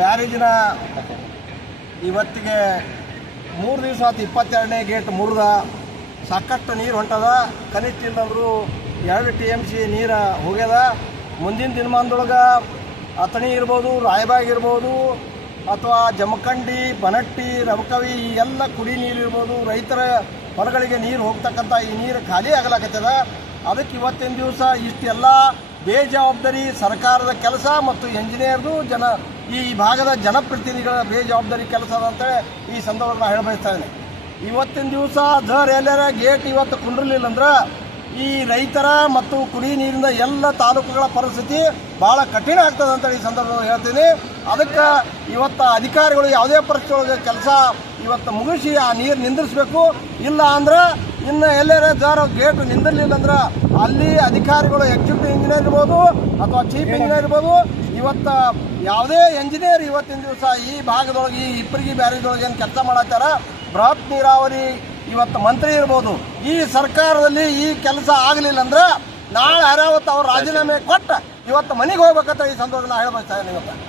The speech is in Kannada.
ಬ್ಯಾರೇಜಿನ ಇವತ್ತಿಗೆ 3 ದಿವಸ ಆಯ್ತು. 22ನೇ ಗೇಟ್ ಮುರಿದ, ಸಾಕಷ್ಟು ನೀರು ಹೊಂಟದ. ಕನಿಷ್ಠ ಇಲ್ಲಂದ್ರೂ 2 TMC ನೀರು ಹೋಗ್ಯದ. ಮುಂದಿನ ದಿನಮಾನದೊಳಗೆ ಅಥಣಿ ಇರ್ಬೋದು, ರಾಯಬಾಗ್ ಇರ್ಬೋದು, ಅಥವಾ ಜಮಖಂಡಿ, ಬನಟ್ಟಿ, ರಬಕವಿ ಈ ಎಲ್ಲ ಕುಡಿ ನೀರು ಇರ್ಬೋದು, ರೈತರ ಹೊಲಗಳಿಗೆ ನೀರು ಹೋಗ್ತಕ್ಕಂಥ ಈ ನೀರು ಖಾಲಿ ಆಗಲಾಕತ್ತದ. ಅದಕ್ಕೆ ಇವತ್ತಿನ ದಿವಸ ಇಷ್ಟೆಲ್ಲ ಬೇಜವಾಬ್ದಾರಿ ಸರ್ಕಾರದ ಕೆಲಸ ಮತ್ತು ಎಂಜಿನಿಯರ್ದು ಈ ಭಾಗದ ಜನಪ್ರತಿನಿಧಿಗಳ ಬೇಜವಾಬ್ದಾರಿ ಕೆಲಸ ಅಂತೇಳಿ ಈ ಸಂದರ್ಭದಲ್ಲಿ ನಾನು ಹೇಳಬಯಸ್ತಾ ಇದ್ದೀನಿ. ಇವತ್ತಿನ ದಿವಸ ಎಲ್ಲರ ಗೇಟ್ ಇವತ್ತು ಕುಂಡ್ರಲಿಲ್ಲ ಅಂದ್ರೆ ಈ ರೈತರ ಮತ್ತು ಕುಡಿ ನೀರಿನ ಎಲ್ಲ ತಾಲೂಕುಗಳ ಪರಿಸ್ಥಿತಿ ಭಾಳ ಕಠಿಣ ಆಗ್ತದೆ ಅಂತೇಳಿ ಈ ಸಂದರ್ಭದಲ್ಲಿ ಹೇಳ್ತೀನಿ. ಅದಕ್ಕೆ ಇವತ್ತು ಅಧಿಕಾರಿಗಳು ಯಾವುದೇ ಪರಿಸ್ಥಿತಿ ಒಳಗೆ ಕೆಲಸ ಇವತ್ತು ಮುಗಿಸಿ ಆ ನೀರು ನಿಂದಿರಿಸಬೇಕು. ಇಲ್ಲ ಅಂದ್ರೆ ಇನ್ನು ಎಲ್ಲರ ಗೇಟ್ ನಿಂದಿರಲಿಲ್ಲ ಅಂದ್ರೆ ಅಲ್ಲಿ ಅಧಿಕಾರಿಗಳು ಎಕ್ಸಿಕ್ಯೂಟಿವ್ ಇಂಜಿನಿಯರ್ ಇರ್ಬೋದು ಅಥವಾ ಚೀಫ್ ಇಂಜಿನಿಯರ್ ಇರ್ಬೋದು, ಇವತ್ತು ಯಾವುದೇ ಇಂಜಿನಿಯರ್ ಇವತ್ತಿನ ದಿವಸ ಈ ಭಾಗದೊಳಗೆ ಈ ಇಪ್ಪರಿಗೆ ಬ್ಯಾರೇಜ್ದೊಳಗೆ ಏನು ಕೆಲಸ ಮಾಡತ್ತಾರ, ಬೃಹತ್ ನೀರಾವರಿ ಇವತ್ತು ಮಂತ್ರಿ ಇರ್ಬೋದು, ಈ ಸರ್ಕಾರದಲ್ಲಿ ಈ ಕೆಲಸ ಆಗಲಿಲ್ಲ ಅಂದ್ರೆ ನಾಳೆ ಅವ್ರು ರಾಜೀನಾಮೆ ಕೊಟ್ಟು ಇವತ್ತು ಮನೆಗೆ ಹೋಗ್ಬೇಕಂತ ಈ ಸಂದರ್ಭದಲ್ಲಿ ನಾನು ಹೇಳಬಯಸ್ತಾ ಇದ್ದೀನಿ. ಇವತ್ತು